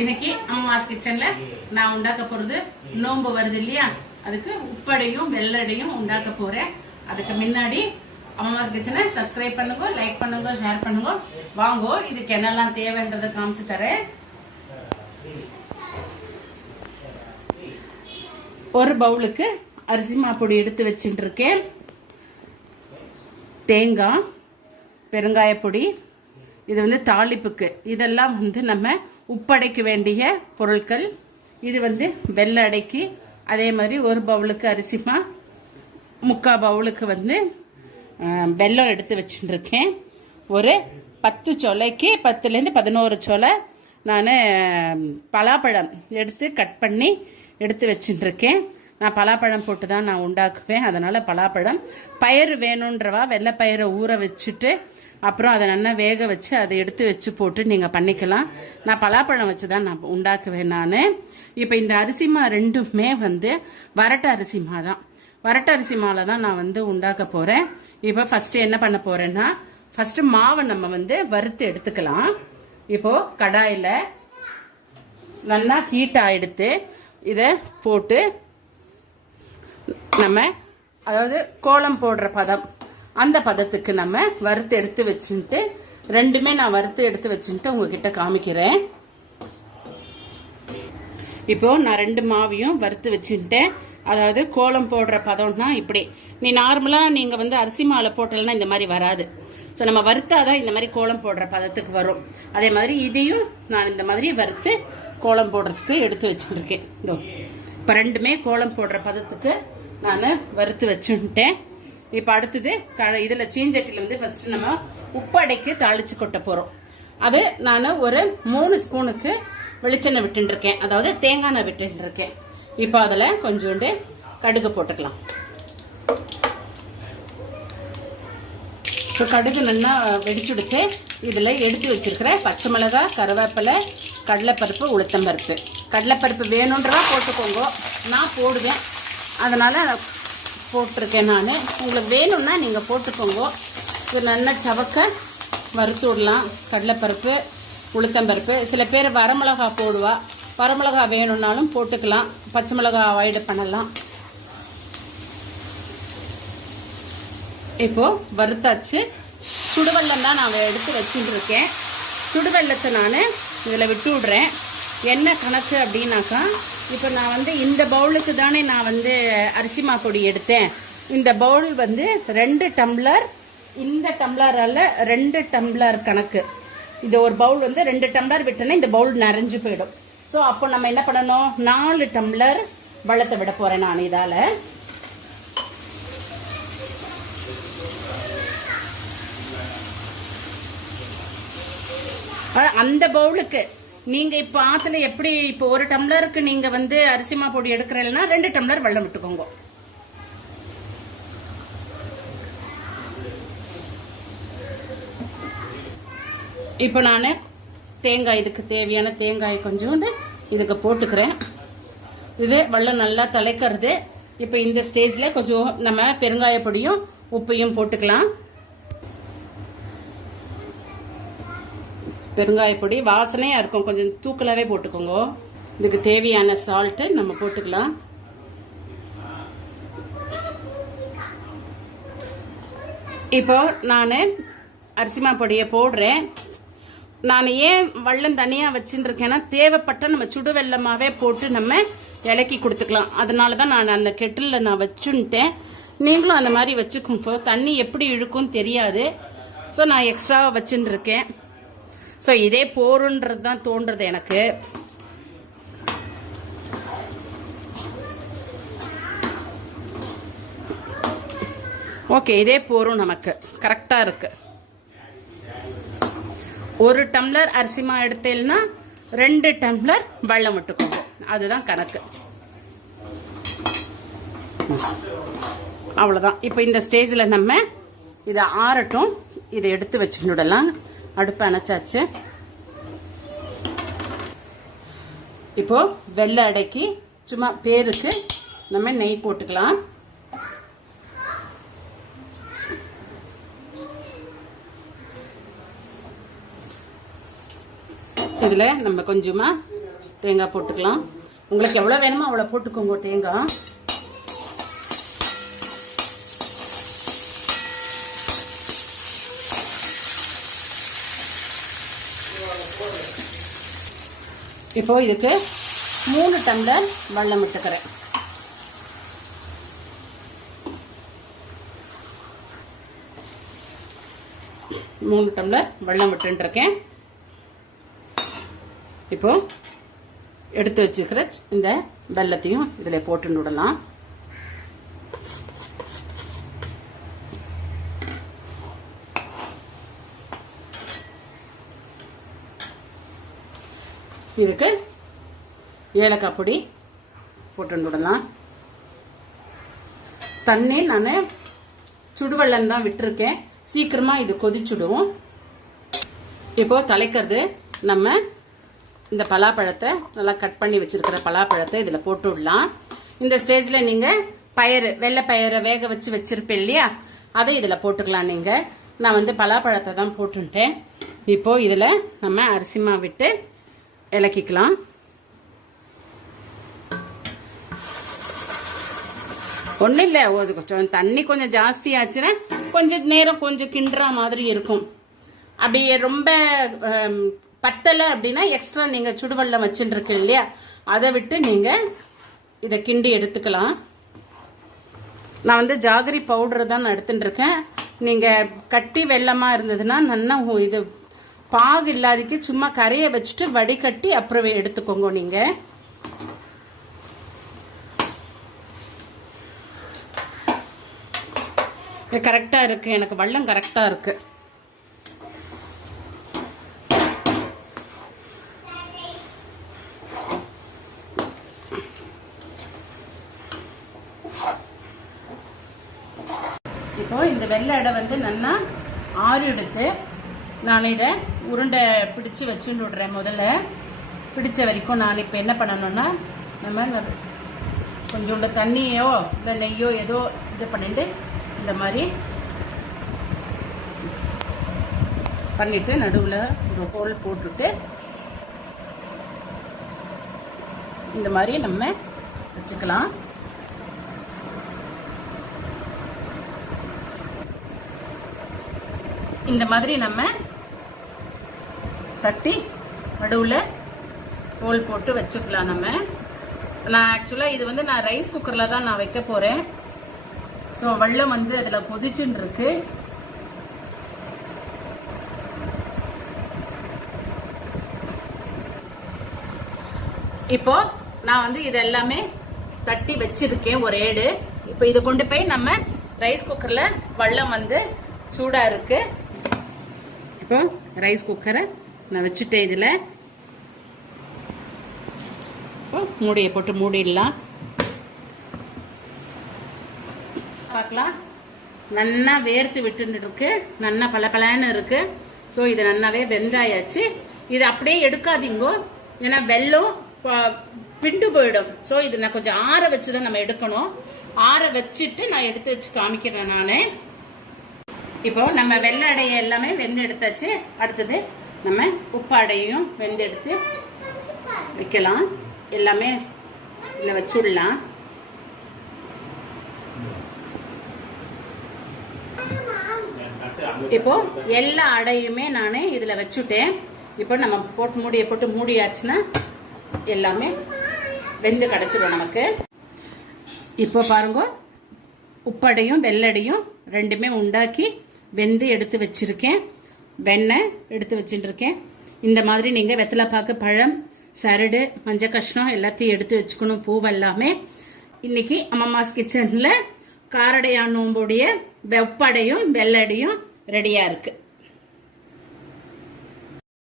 இன்னைக்கு அம்மாஸ் கிச்சன்ல நான் உண்டாக்க போறது நோம்பு வருது இல்லையா, அதுக்கு உப்படையும் வெள்ளடையும் உண்டாக்க போறேன். அதுக்கு முன்னாடி அம்மாஸ் கிச்சனை சப்ஸ்கிரைப் பண்ணுங்க, லைக் பண்ணுங்க, ஷேர் பண்ணுங்க. வாங்கோ, இதுக்கு என்னெல்லாம் தேவைன்றதை காமிச்சு தரேன். ஒரு பவுலுக்கு அரிசி மாப்பொடி எடுத்து வச்சுட்டு இருக்கேன். தேங்காய், பெருங்காயப்பொடி, இது வந்து தாளிப்புக்கு. இதெல்லாம் வந்து நம்ம உப்படைக்கு வேண்டிய பொருட்கள். இது வந்து வெள்ளை அடைக்கு. அதே மாதிரி ஒரு பவுலுக்கு அரிசிமா, 3/4 பவுலுக்கு வந்து வெல்லம் எடுத்து வச்சுட்டு இருக்கேன். ஒரு 10 சொலைக்கு 10லேருந்து 11 சொலை நான் பலாப்பழம் எடுத்து கட் பண்ணி எடுத்து வச்சுட்டு இருக்கேன். நான் பலாப்பழம் போட்டு தான் நான் உண்டாக்குவேன், அதனால பலாப்பழம். பயிர் வேணுன்றவா வெள்ளை பயிரை ஊற வச்சுட்டு அப்புறம் அதை நல்லா வேக வச்சு அதை எடுத்து வச்சு போட்டு நீங்கள் பண்ணிக்கலாம். நான் பலாப்பழம் வச்சு தான் நான் உண்டாக்குவேன். நான் இப்போ இந்த அரிசிமா ரெண்டுமே வந்து வரட்ட அரிசிமா தான். வரட்ட அரிசிமாவில் தான் நான் வந்து உண்டாக்க போகிறேன். இப்போ ஃபஸ்ட்டு என்ன பண்ண போகிறேன்னா, ஃபஸ்ட்டு மாவை நம்ம வந்து வறுத்து எடுத்துக்கலாம். இப்போது கடாயில் நல்லா ஹீட் ஆகிடுத்து. இதை போட்டு நம்ம அதாவது கோலம் போடுற பதம், அந்த பதத்துக்கு நம்ம வறுத்து எடுத்து வச்சுட்டு, ரெண்டுமே நான் வறுத்து எடுத்து வச்சுட்டு உங்ககிட்ட காமிக்கிறேன். இப்போ நான் 2 மாவையும் வறுத்து வச்சுட்டேன். அதாவது கோலம் போடுற பதம்னா இப்படி. நீ நார்மலாக நீங்கள் வந்து அரிசி மாலை போட்டலன்னா இந்த மாதிரி வராது. ஸோ நம்ம வறுத்தாதான் இந்த மாதிரி கோலம் போடுற பதத்துக்கு வரும். அதே மாதிரி இதையும் நான் இந்த மாதிரி வறுத்து கோலம் போடுறதுக்கு எடுத்து வச்சுருக்கேன். இதோ இப்போ ரெண்டுமே கோலம் போடுற பதத்துக்கு நான் வறுத்து வச்சுட்டேன். இப்போ அடுத்தது இதில் சீஞ்சட்டியில் வந்து ஃபர்ஸ்ட் நம்ம உப்படைக்கு தாளிச்சு கொட்ட போகிறோம். அது நான் ஒரு 3 ஸ்பூனுக்கு வெளிச்செண்ணெய் விட்டுருக்கேன், அதாவது தேங்காய் எண்ணெய் விட்டுருக்கேன். இப்போ அதில் கொஞ்சோண்டு கடுகு போட்டுக்கலாம். இப்போ கடுகு நல்லா வெடிச்சுடுத்து இதில் எடுத்து வச்சிருக்கிற பச்சை மிளகாய், கருவேப்பிலை, கடலைப்பருப்பு, உளுத்தம்பருப்பு. கடலைப்பருப்பு வேணுன்றவா போட்டுக்கோங்க, நான் போடுவேன் அதனால் போட்டிருக்கேன் நான். உங்களுக்கு வேணும்னா நீங்கள் போட்டுக்கோங்க. இது நல்லா சவக்க வறுத்து விடலாம். கடலைப்பருப்பு, உளுத்தம்பருப்பு. சில பேர் வரமிளகா போடுவா, வரமிளகா வேணும்னாலும் போட்டுக்கலாம். பச்சை மிளகா அவாய்டு பண்ணலாம். இப்போது வறுத்தாச்சு. சுடுவெல்லம் தான் நான் எடுத்து வச்சுட்டு இருக்கேன். சுடுவெல்லத்தை நான் இதில் விட்டு விடுறேன். என்ன கணக்கு அப்படின்னாக்கா, இப்போ நான் வந்து இந்த பவுலுக்கு தானே நான் வந்து அரிசிமா பொடி எடுத்தேன். இந்த பவுல் வந்து 2 டம்ளர், இந்த டம்ளரால் 2 டம்ளர் கணக்கு. இது ஒரு பவுல் வந்து 2 டம்ளர் விட்டோன்னா இந்த பவுல் நிறைஞ்சு போயிடும். ஸோ அப்போ நம்ம என்ன பண்ணணும், 4 டம்ளர் வெள்ளத்தை விட போகிறேன் நான் இதால். அந்த பவுலுக்கு நீங்கள் இப்போ ஆற்றுல எப்படி இப்போ 1 டம்ளருக்கு நீங்கள் வந்து அரிசிமா பொடி எடுக்கிறீங்கன்னா 2 டம்ளர் வெள்ளம் விட்டுக்கோங்க. இப்போ நான் தேங்காய், இதுக்கு தேவையான தேங்காய் கொஞ்சோண்டு இதுக்கு போட்டுக்கிறேன். இது வெள்ளம் நல்லா தலைக்கிறது. இப்போ இந்த ஸ்டேஜில் கொஞ்சம் நம்ம பெருங்காய பொடியும் உப்பையும் போட்டுக்கலாம். பெருங்காய பொடி வாசனையாக இருக்கும், கொஞ்சம் தூக்கலாகவே போட்டுக்கோங்க. இதுக்கு தேவையான சால்ட்டு நம்ம போட்டுக்கலாம். இப்போ நான் அரிசிமா பொடியை போடுறேன். நான் ஏன் வெல்லம் தனியாக வச்சுட்டு இருக்கேன்னா, தேவைப்பட்ட நம்ம சுடு வெல்லமாகவே போட்டு நம்ம இலக்கி கொடுத்துக்கலாம். அதனால தான் நான் அந்த கெட்டிலில் நான் வச்சுட்டேன். நீங்களும் அந்த மாதிரி வச்சுக்கோங்க. தண்ணி எப்படி இழுக்கும் தெரியாது. ஸோ நான் எக்ஸ்ட்ராவாக வச்சுட்டு இருக்கேன். ஸோ இதே போருன்றது தான் தோன்றது எனக்கு. ஓகே, இதே போரும், நமக்கு கரெக்டாக இருக்கு. 1 டம்ளர் அரிசிமா எடுத்தேன்னா 2 டம்ளர் வெல்லம் விட்டுக்கோங்க, அதுதான் கணக்கு. அவ்வளோதான். இப்போ இந்த ஸ்டேஜில் நம்ம இதை ஆறட்டும். இதை எடுத்து வச்சுடலாம். அடுப்பு அணைச்சாச்சு. இப்போ வெள்ளை அடைக்கு சும்மா பேருக்கு நம்ம நெய் போட்டுக்கலாம். இதில் நம்ம கொஞ்சமாக தேங்காய் போட்டுக்கலாம். உங்களுக்கு எவ்வளோ வேணுமோ அவ்வளோ போட்டுக்கோங்க தேங்காய். இப்போ இதுக்கு 3 டம்ளர் வெல்லம் விட்டுக்கிறேன். மூணு டம்ளர் வெல்லம் விட்டுருக்கேன். இப்போ எடுத்து வச்சுக்கிற இந்த வெல்லத்தையும் இதில் போட்டு விடலாம். இதுக்கு ஏலக்காய் பொடி போட்டு விடலாம். தண்ணி நான் சுடுவெல்லம் தான் விட்டுருக்கேன். சீக்கிரமா இது கொதிச்சுடும். இப்போ தலைக்கிறது நம்ம இந்த பலாப்பழத்தை நல்லா கட் பண்ணி வச்சிருக்கிற பலாப்பழத்தை இதுல போட்டு விடலாம். இந்த ஸ்டேஜ்ல நீங்க வெள்ளை பயிரை வேக வச்சு வச்சிருப்பேன் இல்லையா, அதை இதுல போட்டுக்கலாம். நீங்க நான் பலாப்பழத்தை தான் போட்டுட்டேன். இப்போ இதுல நம்ம அரிசி மாவு விட்டு இலக்கிக்கலாம். ஒன்றும் இல்லை, கொஞ்சம் தண்ணி கொஞ்சம் ஜாஸ்தி ஆச்சுன்னா கொஞ்சம் நேரம் கொஞ்சம் கிண்டுற மாதிரி இருக்கும். அப்படியே ரொம்ப பத்தலை அப்படின்னா எக்ஸ்ட்ரா நீங்கள் சுடுவெல்லம் வச்சுருக்கு இல்லையா, அதை விட்டு நீங்கள் இதை கிண்டி எடுத்துக்கலாம். நான் ஜாகரி பவுடர் தான் எடுத்துட்டு இருக்கேன். நீங்கள் கட்டி வெல்லமாக இருந்ததுன்னா நல்லா இது பாகு இல்லாதக்கு சும்மா கரையை வச்சுட்டு வடிகட்டி அப்புறம் எடுத்துக்கோங்க. நீங்கள் கரெக்டா இருக்கு, எனக்கு வெல்லம் கரெக்டா இருக்கு. இப்போ இந்த வெள்ளை அடை நல்லா ஆறி எடுத்து நான் இதை உருண்டை பிடிச்சு வச்சுட்டு விடுறேன். முதல்ல பிடிச்ச வரைக்கும் நான் இப்போ என்ன பண்ணணும்னா, நம்ம கொஞ்சோண்டு தண்ணியோ இல்லை நெய்யோ ஏதோ இது பண்ணிட்டு இந்த மாதிரி பண்ணிட்டு நடுவில் ஒரு ஹோல் போட்டுட்டு இந்த மாதிரி நம்ம வச்சுக்கலாம். இந்த மாதிரி நம்ம தட்டி நடுவில் ஹோல் போட்டு வச்சுக்கலாம். நான் ஆக்சுவலாக இது நான் ரைஸ் குக்கரில் தான் நான் வைக்க போகிறேன். ஸோ வெல்லம் அதில் கொதிச்சுன்னு இருக்கு. இப்போ நான் இது எல்லாமே தட்டி வச்சிருக்கேன் ஒரு ஏடு. இப்போ இதை கொண்டு போய் நம்ம ரைஸ் குக்கர்ல வெல்லம் சூடா இருக்கு. இப்போ ரைஸ் குக்கரை நான் வச்சுட்டேன். இதுல மூடியை போட்டு மூடிடலாம். பார்க்கலாம். நல்லா வேர்த்து விட்டு இருக்கு, நல்லா பளபளன்னு இருக்கு. ஸோ இது நல்லாவே வெந்தாயாச்சு. இது அப்படியே எடுக்காதீங்க, ஏன்னா வெல்லம் பிண்டு போயிடும். ஸோ இது நான் கொஞ்சம் ஆற வச்சுதான் நம்ம எடுக்கணும். ஆற வச்சுட்டு நான் எடுத்து வச்சு காமிக்கிறேன் நானு. இப்போ நம்ம வெள்ளை அடையை எல்லாமே வெந்து எடுத்தாச்சு. அடுத்தது நம்ம உப்பு அடையும் வெந்து எடுத்து வைக்கலாம். எல்லாமே இதில் வச்சுடலாம். இப்போ எல்லா அடையுமே நானே இதுல வச்சுட்டேன். இப்போ நம்ம போட்டு மூடியை போட்டு மூடியாச்சுன்னா எல்லாமே வெந்து கிடைச்சிடும் நமக்கு. இப்போ பாருங்க, உப்படையும் வெள்ளடையும் ரெண்டுமே உண்டாக்கி வெந்து எடுத்து வச்சிருக்கேன். வெண்ணெய் எடுத்து வச்சுட்டு இருக்கேன். இந்த மாதிரி நீங்க வெத்தலைப்பாக்கு, பழம், சரடு, மஞ்சள் கஷ்டம் எல்லாத்தையும் எடுத்து வச்சுக்கணும். பூவெல்லாமே இன்னைக்கு அம்மாஸ் கிச்சன்ல காரடையான் நோம்புடைய வெப்படையும் வெள்ளடையும் ரெடியா இருக்கு.